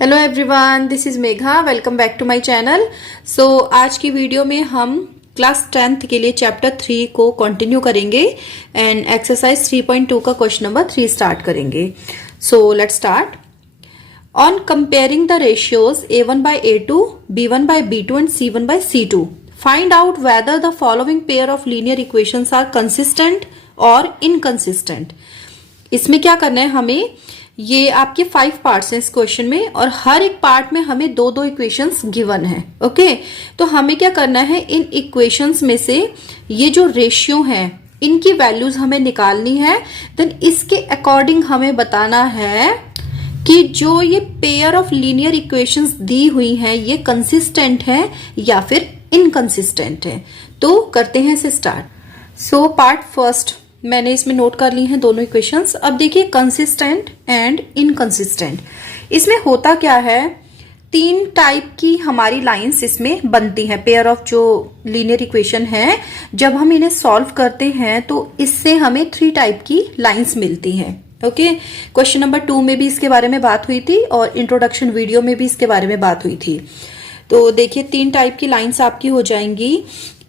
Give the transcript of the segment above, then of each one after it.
Hello everyone, this is Megha. Welcome back to my channel. आज की video में हम क्लास 10th के लिए चैप्टर 3 को कंटिन्यू करेंगे एंड एक्सरसाइज 3.2 का क्वेश्चन नंबर 3 स्टार्ट करेंगे। Let's start. On comparing the ratios A1 by A2, B1 by B2 and C1 by C2, find out whether the following pair of linear equations are consistent और inconsistent. इसमें क्या करना है हमें, ये आपके 5 parts हैं इस क्वेश्चन में और हर एक पार्ट में हमें दो दो इक्वेशंस गिवन है। ओके, तो हमें क्या करना है, इन इक्वेशंस में से ये जो रेशियो हैं इनकी वैल्यूज हमें निकालनी है। देन इसके अकॉर्डिंग हमें बताना है कि जो ये पेयर ऑफ लीनियर इक्वेशंस दी हुई हैं ये कंसिस्टेंट है या फिर इनकंसिस्टेंट है। तो करते हैं इसे स्टार्ट। पार्ट फर्स्ट मैंने इसमें नोट कर ली हैं दोनों इक्वेशंस। अब देखिए कंसिस्टेंट एंड इनकंसिस्टेंट, इसमें होता क्या है, 3 टाइप की हमारी लाइंस इसमें बनती हैं। पेयर ऑफ जो लीनियर इक्वेशन है जब हम इन्हें सॉल्व करते हैं तो इससे हमें 3 टाइप की लाइंस मिलती हैं। ओके, क्वेश्चन नंबर 2 में भी इसके बारे में बात हुई थी और इंट्रोडक्शन वीडियो में भी इसके बारे में बात हुई थी। तो देखिए 3 टाइप की लाइंस आपकी हो जाएंगी।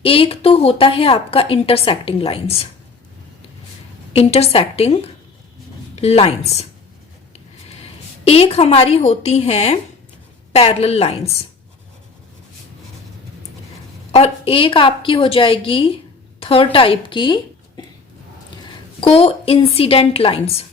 एक तो होता है आपका इंटरसेक्टिंग लाइंस, इंटरसेक्टिंग लाइंस। एक हमारी होती हैं पैरेलल लाइंस और एक आपकी हो जाएगी थर्ड टाइप की कोइंसिडेंट लाइंस।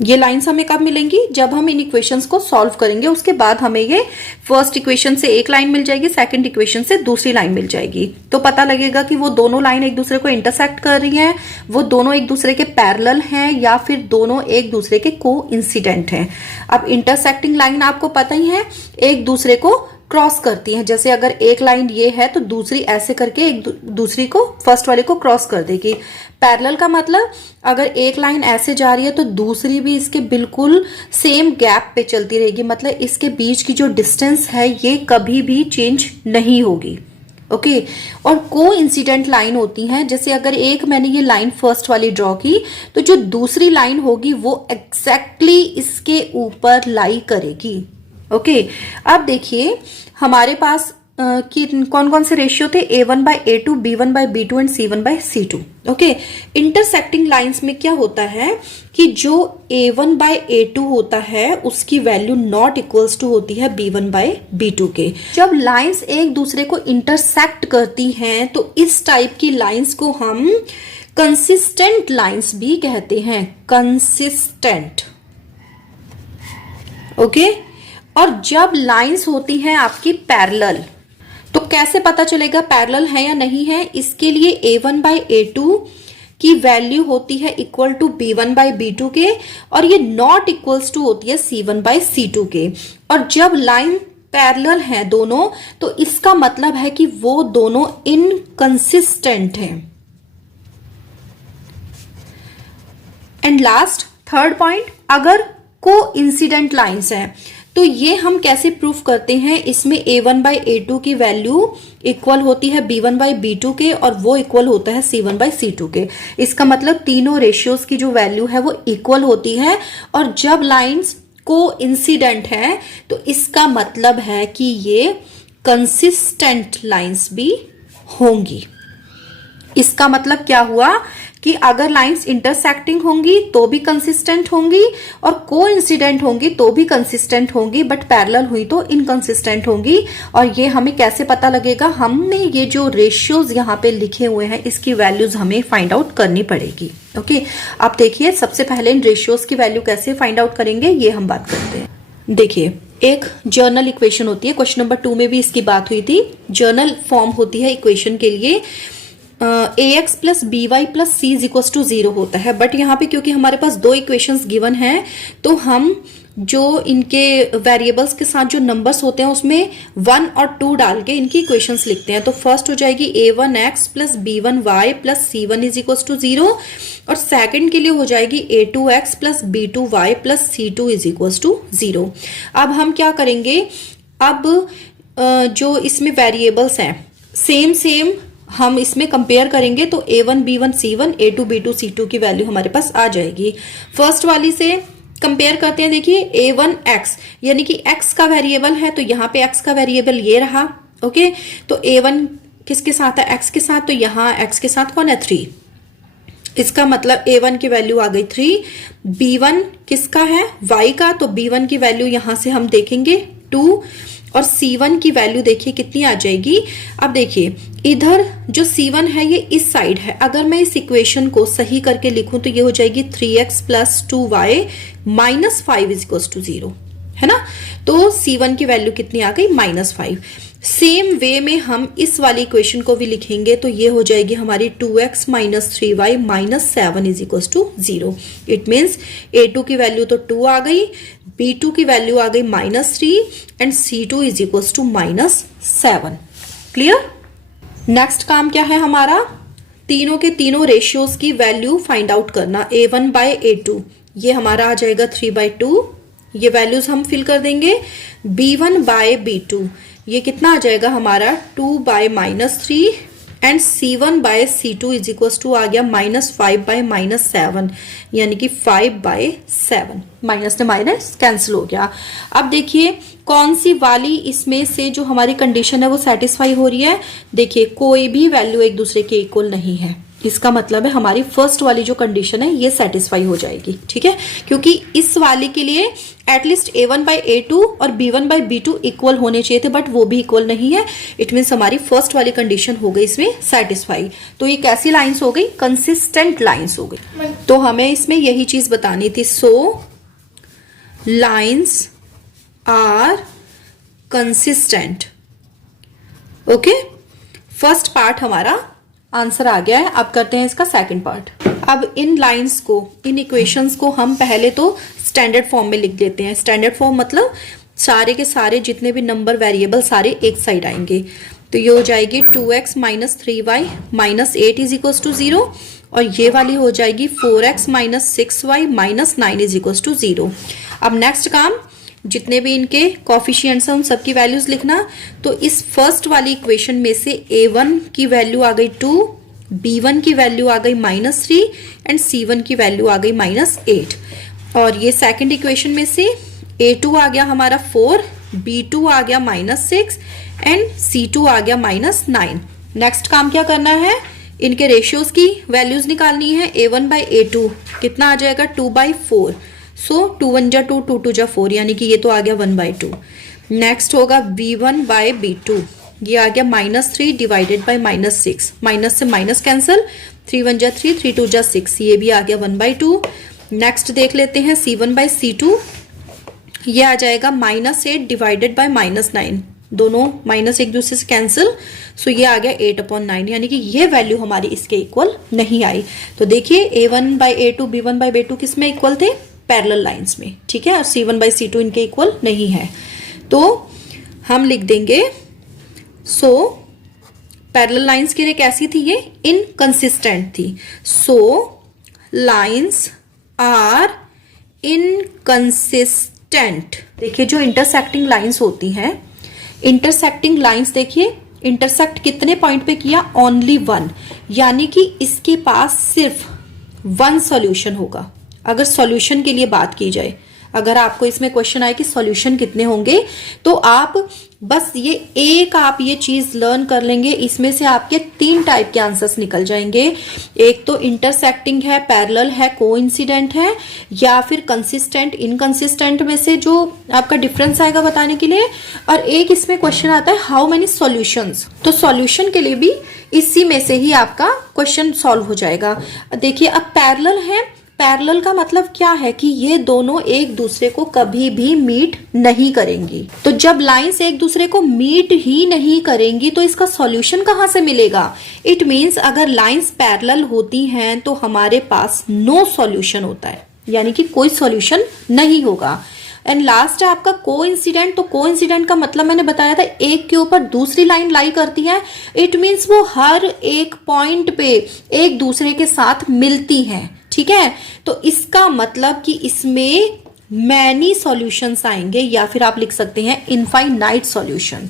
ये लाइंस हमें कब मिलेंगी, जब हम इन इक्वेशंस को सॉल्व करेंगे। उसके बाद हमें ये फर्स्ट इक्वेशन से एक लाइन मिल जाएगी, सेकंड इक्वेशन से दूसरी लाइन मिल जाएगी। तो पता लगेगा कि वो दोनों लाइन एक दूसरे को इंटरसेक्ट कर रही हैं, वो दोनों एक दूसरे के पैरेलल हैं या फिर दोनों एक दूसरे के कोइंसिडेंट हैं। अब इंटरसेक्टिंग लाइन आपको पता ही है एक दूसरे को क्रॉस करती हैं। जैसे अगर एक लाइन ये है तो दूसरी ऐसे करके एक दूसरी को, फर्स्ट वाले को क्रॉस कर देगी। पैरेलल का मतलब अगर एक लाइन ऐसे जा रही है तो दूसरी भी इसके बिल्कुल सेम गैप पे चलती रहेगी, मतलब इसके बीच की जो डिस्टेंस है ये कभी भी चेंज नहीं होगी। ओके, और कोइंसिडेंट लाइन होती हैं, जैसे अगर एक मैंने ये लाइन फर्स्ट वाली ड्रॉ की तो जो दूसरी लाइन होगी वो एग्जैक्टली इसके ऊपर लाई करेगी। ओके, अब देखिए हमारे पास कि कौन कौन से रेशियो थे, A1 by A2, B1 by B2 and C1 by C2। Okay, intersecting lines में क्या होता है कि जो A1 by A2 होता है उसकी वैल्यू नॉट इक्वल्स टू होती है B1 by B2 के। जब लाइंस एक दूसरे को इंटरसेक्ट करती हैं तो इस टाइप की लाइंस को हम कंसिस्टेंट लाइंस भी कहते हैं, कंसिस्टेंट। ओके, और जब लाइंस होती हैं आपकी पैरेलल तो कैसे पता चलेगा पैरेलल है या नहीं है, इसके लिए A1 by A2 की वैल्यू होती है equal to B1 by B2 के और ये नॉट इक्वल्स टू होती है C1 by C2 के। और जब लाइन पैरेलल है दोनों तो इसका मतलब है कि वो दोनों इनकंसिस्टेंट हैं। एंड लास्ट थर्ड पॉइंट, अगर कोइंसिडेंट लाइंस हैं तो ये हम कैसे प्रूफ करते हैं, इसमें A1 by A2 की वैल्यू इक्वल होती है B1 by B2 के और वो इक्वल होता है C1 by C2 के। इसका मतलब तीनों रेशियोज की जो वैल्यू है वो इक्वल होती है और जब लाइंस कोइंसिडेंट है तो इसका मतलब है कि ये कंसिस्टेंट लाइंस भी होंगी। इसका मतलब क्या हुआ कि अगर लाइंस इंटरसेक्टिंग होंगी तो भी कंसिस्टेंट होंगी और कोइंसिडेंट होंगी तो भी कंसिस्टेंट होंगी, बट पैरेलल हुई तो इनकंसिस्टेंट होंगी। और ये हमें कैसे पता लगेगा, हमने ये जो रेशियोज यहाँ पे लिखे हुए हैं इसकी वैल्यूज हमें फाइंड आउट करनी पड़ेगी। ओके, आप देखिए सबसे पहले इन रेशियोज की वैल्यू कैसे फाइंड आउट करेंगे ये हम बात करते हैं। देखिए एक जर्नल इक्वेशन होती है, क्वेश्चन नंबर 2 में भी इसकी बात हुई थी। जर्नल फॉर्म होती है इक्वेशन के लिए ax plus b y plus c is equal to 0 होता है, बट यहाँ पे क्योंकि हमारे पास 2 इक्वेशंस गिवन हैं तो हम जो इनके वेरिएबल्स के साथ जो नंबर्स होते हैं उसमें 1 और 2 डाल के इनकी इक्वेशंस लिखते हैं। तो फर्स्ट हो जाएगी a1x plus b1y plus c1 is equal to 0 और सेकंड के लिए हो जाएगी a2x plus b2y plus c2 is equal to 0। अब हम क्या करेंगे, अब जो इसमें वेरिएबल्स हैं सेम हम इसमें कंपेयर करेंगे तो a1 b1 c1 a2 b2 c2 की वैल्यू हमारे पास आ जाएगी। फर्स्ट वाली से कंपेयर करते हैं, देखिए a1 x यानी कि x का वेरिएबल है, तो यहाँ पे x का वेरिएबल ये रहा। ओके, तो a1 किसके साथ है, x के साथ, तो यहाँ x के साथ कौन है, 3। इसका मतलब a1 की वैल्यू आ गई 3। b1 किसका है, y का, तो b1 की वैल्यू यहां से हम देखेंगे 2, और c1 की वैल्यू देखिए कितनी आ जाएगी। अब देखिए इधर जो c1 है ये इस साइड है, अगर मैं इस इक्वेशन को सही करके लिखूं तो ये हो जाएगी 3x + 2y - 5 = 0, है ना। तो c1 की वैल्यू कितनी आ गई, -5। सेम वे में हम इस वाली इक्वेशन को भी लिखेंगे तो ये हो जाएगी हमारी 2x - 3y - 7 = 0। It means a2 की वैल्यू तो 2 आ गई, b2 की वैल्यू आ गई -3 एंड c2 = -7। क्लियर। नेक्स्ट काम क्या है हमारा, तीनों के तीनों रेशियोज की वैल्यू फाइंड आउट करना। a1/a2 ये हमारा आ जाएगा 3/2, ये वैल्यूज हम फिल कर देंगे। b1/b2 ये कितना आ जाएगा हमारा 2/-3 एंड c1/c2 = आ गया -5/-7 यानी कि 5/7। माइनस से माइनस कैंसिल हो गया। अब देखिए कौन सी वाली इसमें से जो हमारी कंडीशन है वो सेटिस्फाई हो रही है। देखिए कोई भी वैल्यू एक दूसरे के इक्वल नहीं है, इसका मतलब है हमारी फर्स्ट वाली जो कंडीशन है ये सेटिस्फाई हो जाएगी। ठीक है, क्योंकि इस वाली के लिए एटलीस्ट a1/a2 और b1/b2 इक्वल होने चाहिए थे, बट वो भी इक्वल नहीं है। इट मीन्स हमारी फर्स्ट वाली कंडीशन हो गई इसमें सेटिस्फाई। तो ये कैसी लाइंस हो गई, कंसिस्टेंट लाइंस हो गई। तो हमें इसमें यही चीज बतानी थी। So lines are consistent. Okay, first part हमारा आंसर आ गया है। अब करते हैं इसका सेकंड पार्ट। अब इन लाइंस को, इन इक्वेशंस को हम पहले तो स्टैंडर्ड फॉर्म में लिख देते हैं। स्टैंडर्ड फॉर्म मतलब सारे के सारे जितने भी नंबर वेरिएबल सारे एक साइड आएंगे। तो ये हो जाएगी 2x - 3y - 8 = 0, और ये वाली हो जाएगी 4x - 6y - 9 = 0। अब नेक्स्ट काम, जितने भी इनके कॉफिशिएंट्स हैं उन सबकी वैल्यूज लिखना। तो इस फर्स्ट वाली इक्वेशन में से a1 की वैल्यू आ गई 2, b1 की वैल्यू आ गई -3 एंड c1 की वैल्यू आ गई -8। और ये सेकंड इक्वेशन में से a2 आ गया हमारा 4, b2 आ गया -6 एंड c2 आ गया -9। नेक्स्ट काम क्या करना है, इनके रेशियोज की वैल्यूज निकालनी है। a1/a2 कितना आ जाएगा 2/4। सो 2 1 जा 2, 2 2 जा 4, यानी कि ये तो आ गया 1/2। नेक्स्ट होगा b1/b2, ये आ गया -3 डिवाइडेड बाय -6, माइनस से माइनस कैंसिल, 3 1 जा 3, 3 2 जा 6, ये भी आ गया 1/2। नेक्स्ट देख लेते हैं c1/c2, ये आ जाएगा -8 डिवाइडेड बाय -9, दोनों माइनस एक दूसरे से कैंसिल, सो ये आ गया 8/9, यानी कि ये वैल्यू हमारी इसके इक्वल नहीं आई। तो देखिए a1/a2 b1/b2 किस में इक्वल थे, पैरेलल लाइंस में। ठीक है, और c1/c2 इनके इक्वल नहीं है, तो हम लिख देंगे सो पैरेलल लाइंस के लिए कैसी थी, ये इनकंसिस्टेंट थी। So lines are inconsistent. देखिए जो इंटरसेक्टिंग लाइंस होती हैं, इंटरसेक्टिंग लाइंस देखिए इंटरसेक्ट कितने पॉइंट पे किया, ओनली 1, यानी कि इसके पास सिर्फ 1 सॉल्यूशन होगा। अगर सॉल्यूशन के लिए बात की जाए, अगर आपको इसमें क्वेश्चन आए कि सॉल्यूशन कितने होंगे, तो आप बस आप ये चीज लर्न कर लेंगे, इसमें से आपके 3 टाइप के आंसर्स निकल जाएंगे। एक तो इंटरसेक्टिंग है, पैरेलल है, कोइंसिडेंट है, या फिर कंसिस्टेंट इनकंसिस्टेंट में से जो आपका डिफरेंस आएगा बताने के लिए। और एक इसमें क्वेश्चन आता है हाउ मेनी सॉल्यूशंस, तो सॉल्यूशन के लिए भी इसी में से ही आपका क्वेश्चन सॉल्व हो जाएगा। देखिए अब पैरेलल है, पैरेलल का मतलब क्या है कि ये दोनों एक दूसरे को कभी भी मीट नहीं करेंगी। तो जब लाइंस एक दूसरे को मीट ही नहीं करेंगी तो इसका सॉल्यूशन कहां से मिलेगा। इट मींस अगर लाइंस पैरेलल होती हैं तो हमारे पास नो सॉल्यूशन होता है, यानी कि कोई सॉल्यूशन नहीं होगा। एंड लास्ट है आपका कोइंसिडेंट। तो कोइंसिडेंट का मतलब मैंने बताया था, एक के ऊपर दूसरी लाइन लाई करती है। इट मींस वो हर एक पॉइंट पे एक दूसरे के साथ मिलती हैं। ठीक है, तो इसका मतलब कि इसमें मैनी सॉल्यूशंस आएंगे, या फिर आप लिख सकते हैं इनफाइनाइट सॉल्यूशन।